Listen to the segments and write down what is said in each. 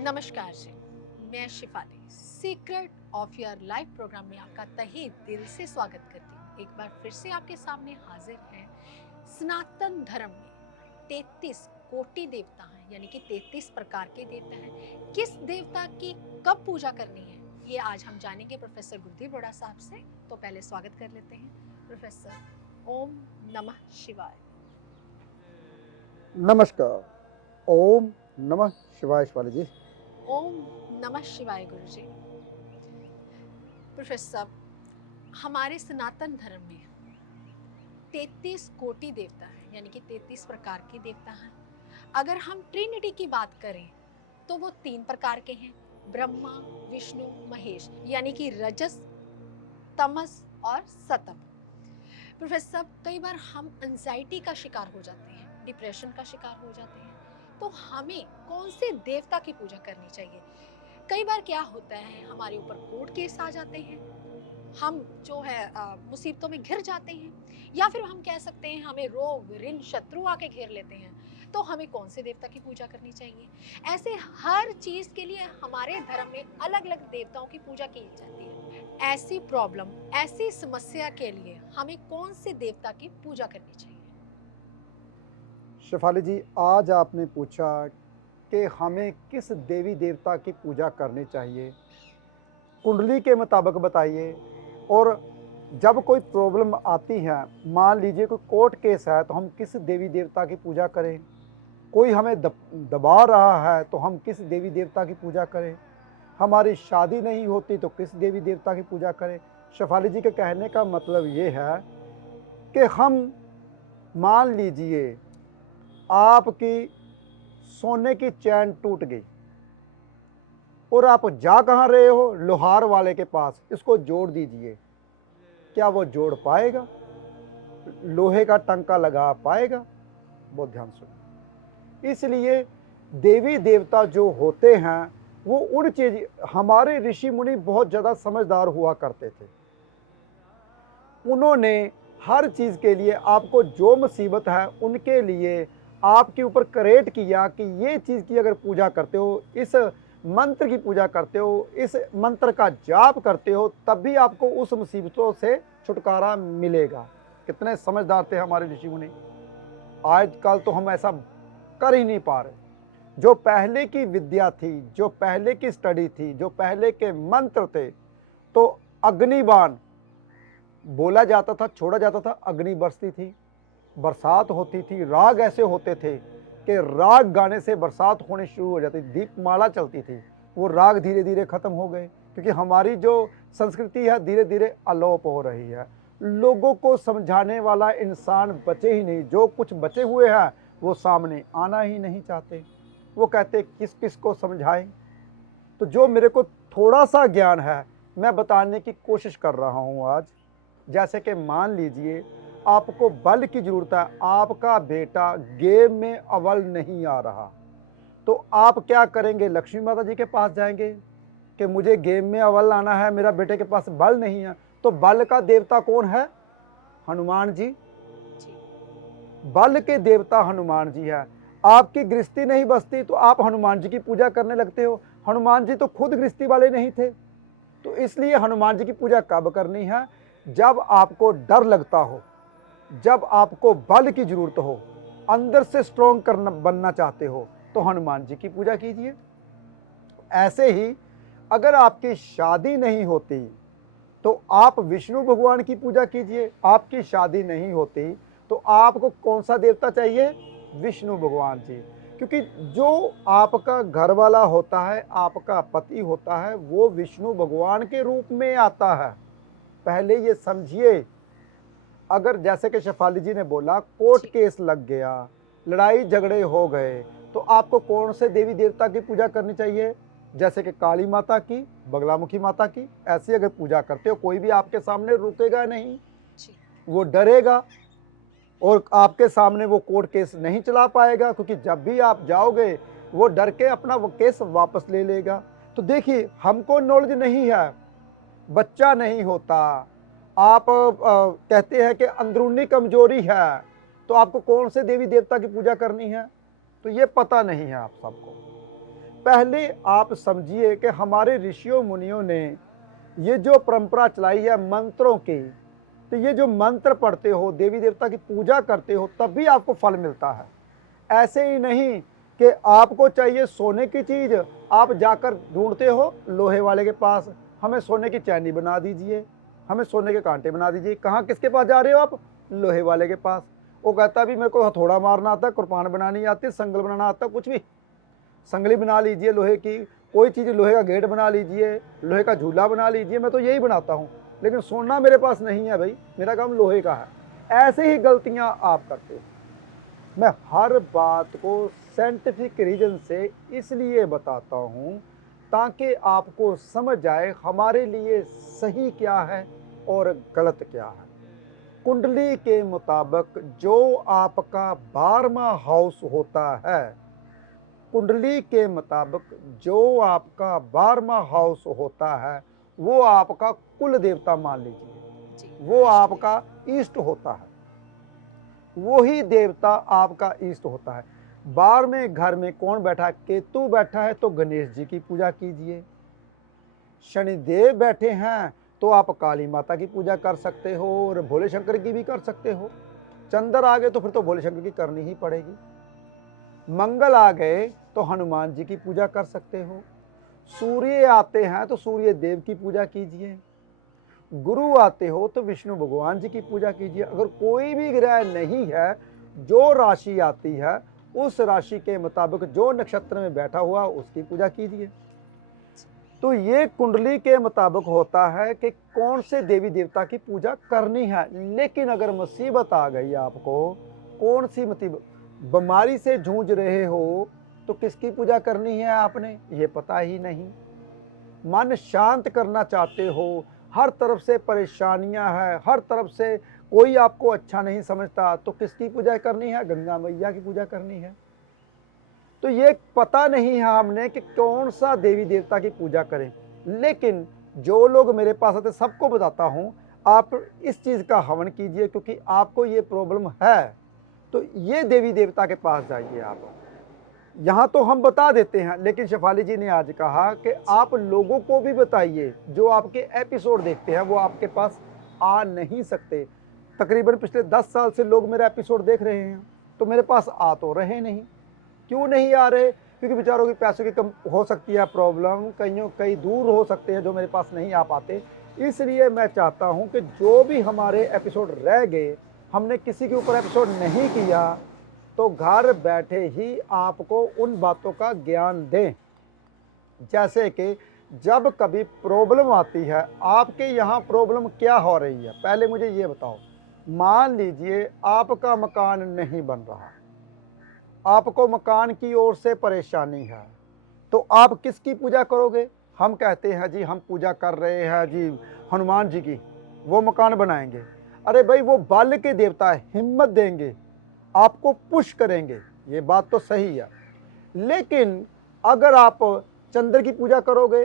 नमस्कार जी, मैं Shifali secret of your life programme में आपका तहे दिल से स्वागत करती हूँ। एक बार फिर से आपके सामने हाजिर है। सनातन धर्म में 33 कोटि देवता हैं, यानी कि 33 प्रकार के देवता हैं। किस देवता की कब पूजा करनी है, ये आज हम जानेंगे प्रोफेसर गुरदीप बोड़ा साहब से। तो पहले स्वागत कर लेते हैं प्रोफेसर। ओम नमः शिवाय। नमस्कार। ओम नमः शिवाय शिवाली जी। ओम नमः शिवाय गुरु जी। प्रोफेसर, हमारे सनातन धर्म में 33 कोटि देवता हैं, यानी कि 33 प्रकार के देवता हैं। अगर हम ट्रिनिटी की बात करें तो वो 3 प्रकार के हैं, ब्रह्मा विष्णु महेश, यानी कि रजस तमस और सतम। प्रोफेसर, कई बार हम एंजाइटी का शिकार हो जाते हैं, डिप्रेशन का शिकार हो जाते हैं, तो हमें कौन से देवता की पूजा करनी चाहिए? कई बार क्या होता है, हमारे ऊपर कोर्ट केस आ जाते हैं, हम जो है मुसीबतों में घिर जाते हैं, या फिर हम कह सकते हैं हमें रोग ऋण शत्रु आके घेर लेते हैं, तो हमें कौन से देवता की पूजा करनी चाहिए? ऐसे हर चीज के लिए हमारे धर्म में अलग अलग देवताओं की पूजा की जाती है। ऐसी प्रॉब्लम, ऐसी समस्या के लिए हमें कौन से देवता की पूजा करनी चाहिए? शिफाली जी, आज आपने पूछा कि हमें किस देवी देवता की पूजा करनी चाहिए। कुंडली के मुताबिक बताइए। और जब कोई प्रॉब्लम आती है, मान लीजिए कोई कोर्ट केस है, तो हम किस देवी देवता की पूजा करें। कोई हमें दबा रहा है तो हम किस देवी देवता की पूजा करें। हमारी शादी नहीं होती तो किस देवी देवता की पूजा करें। शिफाली जी के कहने का मतलब ये है कि हम मान लीजिए आपकी सोने की चैन टूट गई और आप जा कहाँ रहे हो, लोहार वाले के पास, इसको जोड़ दीजिए। क्या वो जोड़ पाएगा? लोहे का टंका लगा पाएगा? बहुत ध्यान सुनिए। इसलिए देवी देवता जो होते हैं वो उन चीज, हमारे ऋषि मुनि बहुत ज़्यादा समझदार हुआ करते थे। उन्होंने हर चीज़ के लिए आपको जो मुसीबत है उनके लिए आपके ऊपर क्रिएट किया कि ये चीज़ की अगर पूजा करते हो, इस मंत्र की पूजा करते हो, इस मंत्र का जाप करते हो, तब भी आपको उस मुसीबतों से छुटकारा मिलेगा। कितने समझदार थे हमारे ऋषि मुनि। आजकल तो हम ऐसा कर ही नहीं पा रहे। जो पहले की विद्या थी, जो पहले की स्टडी थी, जो पहले के मंत्र थे, तो अग्निबाण बोला जाता था, छोड़ा जाता था, अग्नि बरसती थी, बरसात होती थी। राग ऐसे होते थे कि राग गाने से बरसात होनी शुरू हो जाती, दीपमाला चलती थी। वो राग धीरे धीरे खत्म हो गए क्योंकि हमारी जो संस्कृति है धीरे धीरे अलोप हो रही है। लोगों को समझाने वाला इंसान बचे ही नहीं। जो कुछ बचे हुए हैं वो सामने आना ही नहीं चाहते। वो कहते किस किस को समझाएं। तो जो मेरे को थोड़ा सा ज्ञान है मैं बताने की कोशिश कर रहा हूँ आज। जैसे कि मान लीजिए आपको बल की ज़रूरत है, आपका बेटा गेम में अव्वल नहीं आ रहा, तो आप क्या करेंगे? लक्ष्मी माता जी के पास जाएंगे कि मुझे गेम में अव्वल आना है, मेरा बेटे के पास बल नहीं है। तो बल का देवता कौन है? हनुमान जी। जी। बल के देवता हनुमान जी है। आपकी गृहस्थी नहीं बसती तो आप हनुमान जी की पूजा करने लगते हो। हनुमान जी तो खुद गृहस्थी वाले नहीं थे। तो इसलिए हनुमान जी की पूजा कब करनी है? जब आपको डर लगता हो, जब आपको बल की जरूरत हो, अंदर से स्ट्रॉन्ग करना बनना चाहते हो, तो हनुमान जी की पूजा कीजिए। ऐसे ही अगर आपकी शादी नहीं होती तो आप विष्णु भगवान की पूजा कीजिए। आपकी शादी नहीं होती तो आपको कौन सा देवता चाहिए? विष्णु भगवान जी। क्योंकि जो आपका घर वाला होता है, आपका पति होता है, वो विष्णु भगवान के रूप में आता है। पहले ये समझिए। अगर जैसे कि शेफाली जी ने बोला कोर्ट जी। केस लग गया, लड़ाई झगड़े हो गए, तो आपको कौन से देवी देवता की पूजा करनी चाहिए? जैसे कि काली माता की, बगलामुखी माता की। ऐसी अगर पूजा करते हो, कोई भी आपके सामने रुकेगा नहीं, जी। वो डरेगा और आपके सामने वो कोर्ट केस नहीं चला पाएगा, क्योंकि जब भी आप जाओगे वो डर के अपना वो केस वापस ले लेगा। तो देखिए, हमको नॉलेज नहीं है, बच्चा नहीं होता, आप कहते हैं कि अंदरूनी कमजोरी है, तो आपको कौन से देवी देवता की पूजा करनी है, तो ये पता नहीं है आप सबको। पहले आप समझिए कि हमारे ऋषियों मुनियों ने ये जो परंपरा चलाई है मंत्रों की, तो ये जो मंत्र पढ़ते हो, देवी देवता की पूजा करते हो, तभी आपको फल मिलता है। ऐसे ही नहीं कि आपको चाहिए सोने की चीज़, आप जाकर ढूंढते हो लोहे वाले के पास, हमें सोने की चैनी बना दीजिए, हमें सोने के कांटे बना दीजिए। कहाँ किसके पास जा रहे हो आप? लोहे वाले के पास। वो कहता भी मेरे को हथौड़ा मारना आता, कृपान बनानी आती, संगल बनाना आता, कुछ भी। संगली बना लीजिए लोहे की, कोई चीज़ लोहे का गेट बना लीजिए, लोहे का झूला बना लीजिए, मैं तो यही बनाता हूँ, लेकिन सोना मेरे पास नहीं है भाई, मेरा काम लोहे का है। ऐसे ही गलतियाँ आप करते हो। मैं हर बात को साइंटिफिक रीजन से इसलिए बताता हूँ ताकि आपको समझ आए हमारे लिए सही क्या है और गलत क्या है। कुंडली के मुताबिक जो आपका 12वां हाउस होता है, कुंडली के मुताबिक जो आपका 12वां हाउस होता है, वो आपका कुल देवता मान लीजिए, जी। वो आपका ईष्ट होता है, वही देवता आपका ईष्ट होता है। 12वें घर में कौन बैठा है? केतु बैठा है, तो गणेश जी की पूजा कीजिए। शनिदेव बैठे हैं तो आप काली माता की पूजा कर सकते हो और भोले शंकर की भी कर सकते हो। चंद्र आ गए तो फिर तो भोले शंकर की करनी ही पड़ेगी। मंगल आ गए तो हनुमान जी की पूजा कर सकते हो। सूर्य आते हैं तो सूर्य देव की पूजा कीजिए। गुरु आते हो तो विष्णु भगवान जी की पूजा कीजिए। अगर कोई भी ग्रह नहीं है, जो राशि आती है उस राशि के मुताबिक जो नक्षत्र में बैठा हुआ उसकी पूजा कीजिए। तो ये कुंडली के मुताबिक होता है कि कौन से देवी देवता की पूजा करनी है। लेकिन अगर मुसीबत आ गई आपको, कौन सी मुसीबत, बीमारी से जूझ रहे हो, तो किसकी पूजा करनी है आपने ये पता ही नहीं। मन शांत करना चाहते हो, हर तरफ से परेशानियां हैं, हर तरफ से कोई आपको अच्छा नहीं समझता, तो किसकी पूजा करनी है? गंगा मैया की पूजा करनी है। तो ये पता नहीं है हमने कि कौन सा देवी देवता की पूजा करें। लेकिन जो लोग मेरे पास आते सबको बताता हूँ, आप इस चीज़ का हवन कीजिए, क्योंकि आपको ये प्रॉब्लम है तो ये देवी देवता के पास जाइए आप। यहाँ तो हम बता देते हैं, लेकिन शेफाली जी ने आज कहा कि आप लोगों को भी बताइए, जो आपके एपिसोड देखते हैं वो आपके पास आ नहीं सकते। तकरीबन पिछले 10 साल से लोग मेरा एपिसोड देख रहे हैं, तो मेरे पास आ तो रहे नहीं। क्यों नहीं आ रहे? क्योंकि बेचारों की पैसों की कम हो सकती है प्रॉब्लम, कई दूर हो सकते हैं जो मेरे पास नहीं आ पाते। इसलिए मैं चाहता हूं कि जो भी हमारे एपिसोड रह गए, हमने किसी के ऊपर एपिसोड नहीं किया, तो घर बैठे ही आपको उन बातों का ज्ञान दें। जैसे कि जब कभी प्रॉब्लम आती है, आपके यहाँ प्रॉब्लम क्या हो रही है, पहले मुझे ये बताओ। मान लीजिए आपका मकान नहीं बन रहा, आपको मकान की ओर से परेशानी है, तो आप किसकी पूजा करोगे? हम कहते हैं जी हम पूजा कर रहे हैं जी हनुमान जी की, वो मकान बनाएंगे। अरे भाई वो बल के देवता है, हिम्मत देंगे, आपको पुश करेंगे, ये बात तो सही है। लेकिन अगर आप चंद्र की पूजा करोगे,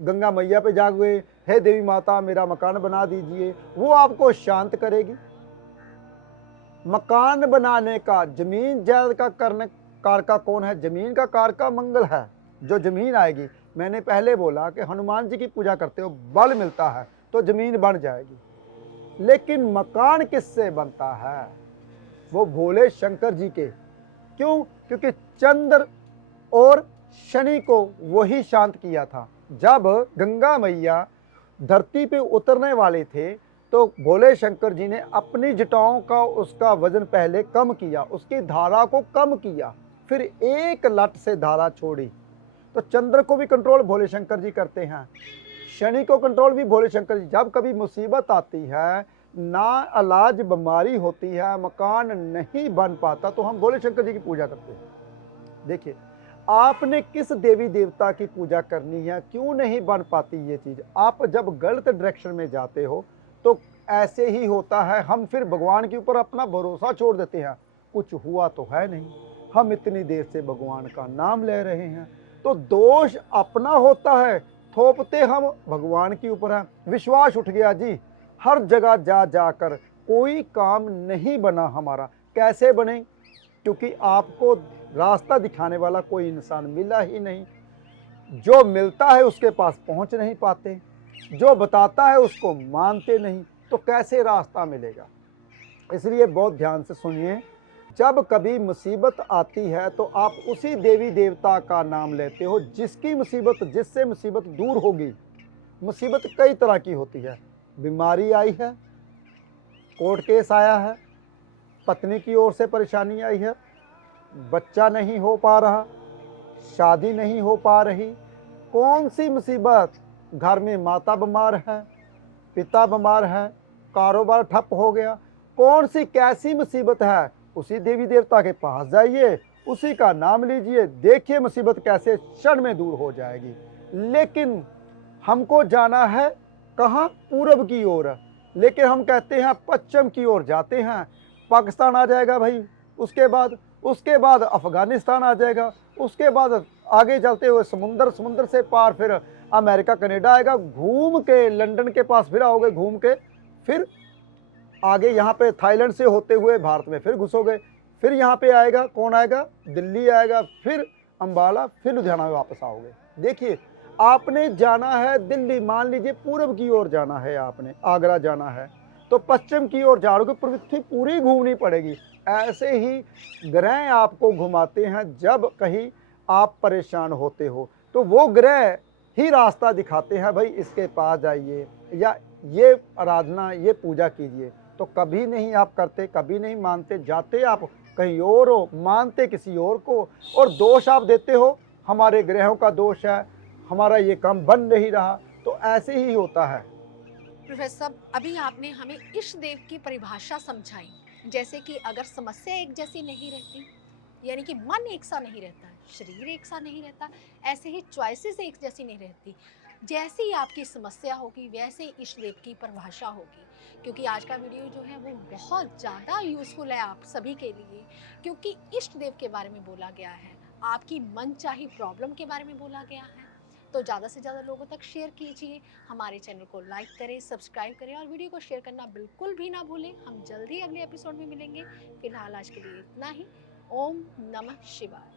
गंगा मैया पे जाओगे, हे देवी माता मेरा मकान बना दीजिए, वो आपको शांत करेगी। मकान बनाने का, जमीन जायदाद का करने कारका कौन है? जमीन का कारका मंगल है। जो जमीन आएगी, मैंने पहले बोला कि हनुमान जी की पूजा करते हो, बल मिलता है तो जमीन बन जाएगी। लेकिन मकान किससे बनता है? वो भोले शंकर जी के। क्यों? क्योंकि चंद्र और शनि को वही शांत किया था। जब गंगा मैया धरती पे उतरने वाले थे, तो भोले शंकर जी ने अपनी जटाओं का उसका वजन पहले कम किया, उसकी धारा को कम किया, फिर एक लट से धारा छोड़ी। तो चंद्र को भी कंट्रोल भोले शंकर जी करते हैं, शनि को कंट्रोल भी भोले शंकर जी। जब कभी मुसीबत आती है, ना इलाज बीमारी होती है, मकान नहीं बन पाता, तो हम भोले शंकर जी की पूजा करते हैं। देखिए, आपने किस देवी देवता की पूजा करनी है, क्यों नहीं बन पाती ये चीज़? आप जब गलत डायरेक्शन में जाते हो तो ऐसे ही होता है, हम फिर भगवान के ऊपर अपना भरोसा छोड़ देते हैं, कुछ हुआ तो है नहीं, हम इतनी देर से भगवान का नाम ले रहे हैं, तो दोष अपना होता है, थोपते हम भगवान के ऊपर हैं। विश्वास उठ गया जी, हर जगह जा जाकर कोई काम नहीं बना हमारा। कैसे बने? क्योंकि आपको रास्ता दिखाने वाला कोई इंसान मिला ही नहीं। जो मिलता है उसके पास पहुंच नहीं पाते, जो बताता है उसको मानते नहीं, तो कैसे रास्ता मिलेगा। इसलिए बहुत ध्यान से सुनिए, जब कभी मुसीबत आती है तो आप उसी देवी देवता का नाम लेते हो जिसकी मुसीबत, जिससे मुसीबत दूर होगी। मुसीबत कई तरह की होती है, बीमारी आई है, कोर्ट केस आया है, पत्नी की ओर से परेशानी आई है, बच्चा नहीं हो पा रहा, शादी नहीं हो पा रही, कौन सी मुसीबत, घर में माता बीमार है, पिता बीमार है, कारोबार ठप हो गया, कौन सी कैसी मुसीबत है, उसी देवी देवता के पास जाइए, उसी का नाम लीजिए, देखिए मुसीबत कैसे क्षण में दूर हो जाएगी। लेकिन हमको जाना है कहाँ, पूरब की ओर, लेकिन हम कहते हैं पश्चिम की ओर जाते हैं, पाकिस्तान आ जाएगा भाई, उसके बाद अफगानिस्तान आ जाएगा, उसके बाद आगे चलते हुए समुंदर से पार फिर अमेरिका कनाडा आएगा, घूम के लंदन के पास फिर आओगे, घूम के फिर आगे यहाँ पे थाईलैंड से होते हुए भारत में फिर घुसोगे, फिर यहाँ पे आएगा कौन आएगा, दिल्ली आएगा, फिर अंबाला, फिर लुधियाना में वापस आओगे। देखिए आपने जाना है दिल्ली, मान लीजिए पूरब की ओर जाना है, आपने आगरा जाना है तो पश्चिम की ओर जाओगे, पृथ्वी पूरी घूमनी पड़ेगी। ऐसे ही ग्रह आपको घुमाते हैं, जब कहीं आप परेशान होते हो तो वो ग्रह ही रास्ता दिखाते हैं, भाई इसके पास जाइए या ये आराधना, ये पूजा कीजिए। तो कभी नहीं आप करते, कभी नहीं मानते, जाते आप कहीं और हो, मानते किसी और को, और दोष आप देते हो, हमारे ग्रहों का दोष है, हमारा ये काम बन नहीं रहा। तो ऐसे ही होता है। प्रोफेसर साहब, अभी आपने हमें इष्ट देव की परिभाषा समझाई, जैसे कि अगर समस्या एक जैसी नहीं रहती, यानी कि मन एक सा नहीं रहता है, शरीर एक सा नहीं रहता, ऐसे ही चॉइसेस एक जैसी नहीं रहती। जैसी आपकी समस्या होगी वैसे ही इष्ट देव की परिभाषा होगी। क्योंकि आज का वीडियो जो है वो बहुत ज़्यादा यूज़फुल है आप सभी के लिए, क्योंकि इष्ट देव के बारे में बोला गया है, आपकी मनचाही प्रॉब्लम के बारे में बोला गया है। तो ज़्यादा से ज़्यादा लोगों तक शेयर कीजिए, हमारे चैनल को लाइक करें, सब्सक्राइब करें और वीडियो को शेयर करना बिल्कुल भी ना भूलें। हम जल्दी अगले एपिसोड में मिलेंगे। फिलहाल आज के लिए इतना ही। ओम नमः शिवाय।